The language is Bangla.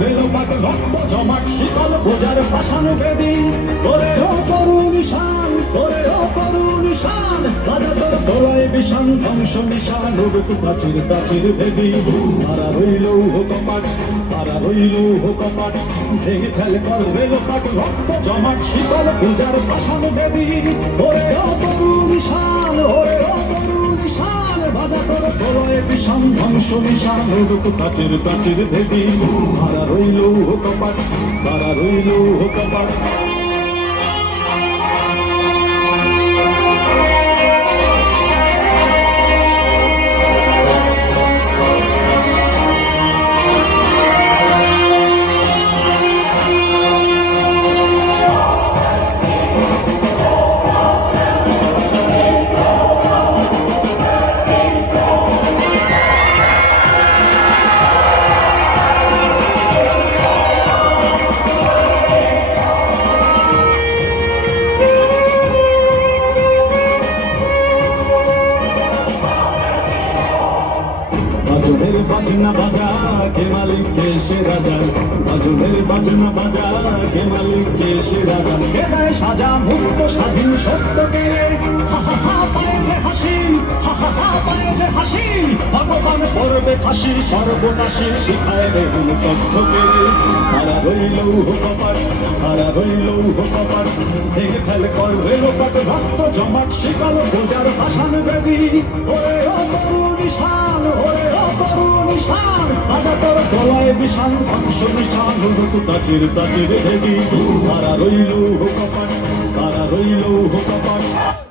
রেলপাট রক্ত জমাট শীতল বোঝার পাষাণ বেদি করে ও করু নিশান করে ও করু নিশান রাজা তোর দোলায় বিষান ধ্বংস নিশান উড়তু প্রাচীর প্রাচীর ভেদি তারা রইল কপাট তারা রইল কপাট ভেঙে ফেল কর রেলপাট রক্ত জমাট শীতল বোঝার পাষাণ বেদি করে ও করু নিশান ওরে ও করু নিশান রাজা তোর দোলায় বিষান ধ্বংস নিশান উড়তু প্রাচীর প্রাচীর ভেদি তারা রইল কপাট তারা রইল কপাট বাজনের বাজনা বাজা কে মালিক কে সে রাজা বাজনের বাজনা বাজা কে মালিক কে সে রাজা কে দেয় সাজা মুক্ত স্বাধীন সত্য কে হা হা হা পায়ে যে হাসি হা হা হা পায়ে যে হাসি ভগবান করবে ফাঁসি সর্বনাশী শিখায় বেগুন তথ্যকে তারা রইল কপাট তারা রইল কপাট ভেঙে ফেল কর রেলপাট রক্ত জমাট শিকাল বোঝার ভাষান বেদি ওরে ও করু নিশান ওরে ও করু নিশান রাজা তোর গলায় বিষান ধ্বংস নিশান উড়তু প্রাচীর প্রাচীর ভেদি তারা রইল কপাট তারা রইল কপাট